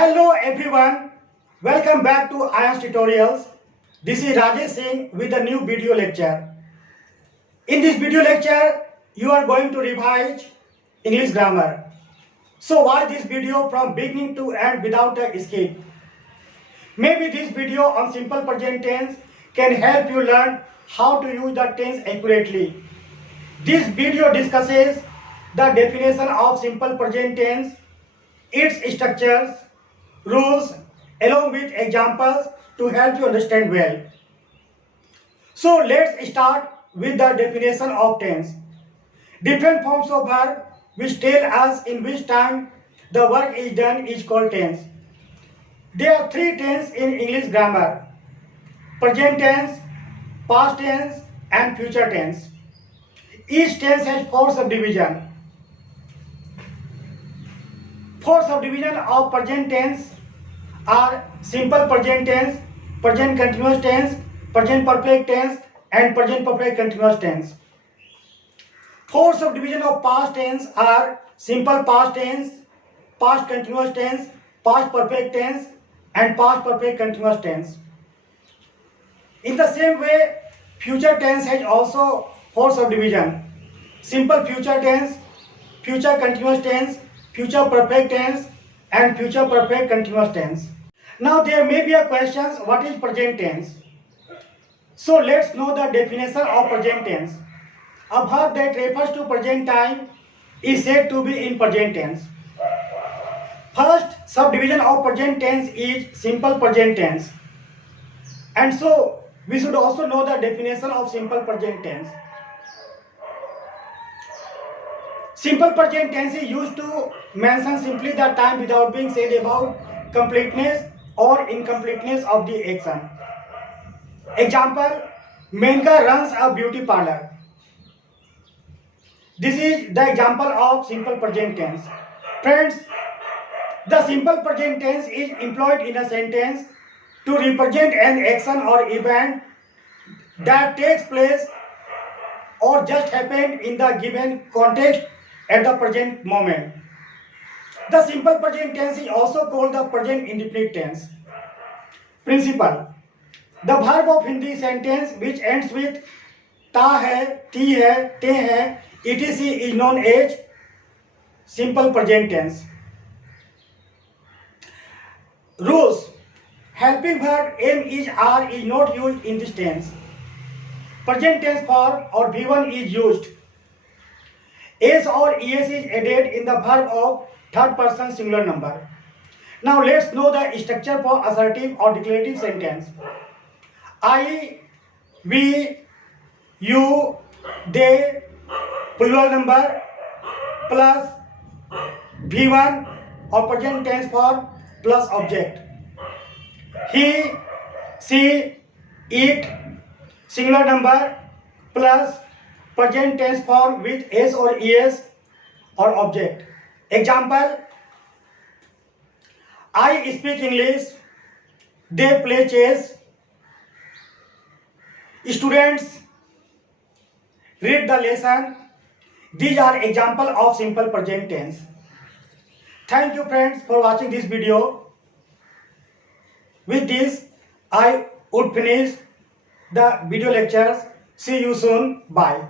Hello everyone, welcome back to Ayansh Tutorials. This is Rajesh Singh with a new video lecture. In this video lecture, you are going to revise English grammar. So watch this video from beginning to end without a skip. Maybe this video on simple present tense can help you learn how to use the tense accurately. This video discusses the definition of simple present tense, its structures, rules, along with examples to help you understand well. So let's start with the definition of tense. Different forms of verb which tell us in which time the work is done is called tense. There are three tenses in English grammar: present tense, past tense and future tense. Each tense has four subdivisions. Four subdivisions of present tense are simple present tense, present continuous tense, present perfect tense and present perfect continuous tense. Four subdivisions of past tense are simple past tense, past continuous tense, past perfect tense and past perfect continuous tense. In the same way, future tense has also four subdivisions: simple future tense, future continuous tense, future perfect tense and future perfect continuous tense. Now there may be a question, what is present tense? So let's know the definition of present tense. A verb that refers to present time is said to be in present tense. First subdivision of present tense is simple present tense. And so we should also know the definition of simple present tense. Simple present tense is used to mention simply the time without being said about completeness or incompleteness of the action. Example, Menka runs a beauty parlor. This is the example of simple present tense. Friends, the simple present tense is employed in a sentence to represent an action or event that takes place or just happened in the given context at the present moment. The simple present tense is also called the present indefinite tense. Principle: the verb of Hindi sentence which ends with ta hai, ti hai, te hai, etc. is known as simple present tense. Rules: helping verb am is are is not used in this tense. Present tense form or V1 is used. S or es is added in the verb of third person singular number. Now let's know the structure for assertive or declarative sentence. I, we, you, they, plural number plus V1 or present tense form plus object. He, she, it, singular number plus present tense form with s or es or object. Example, I speak English, they play chess, students read the lesson. These are examples of simple present tense. Thank you friends for watching this video. With this, I would finish the video lectures. See you soon. Bye.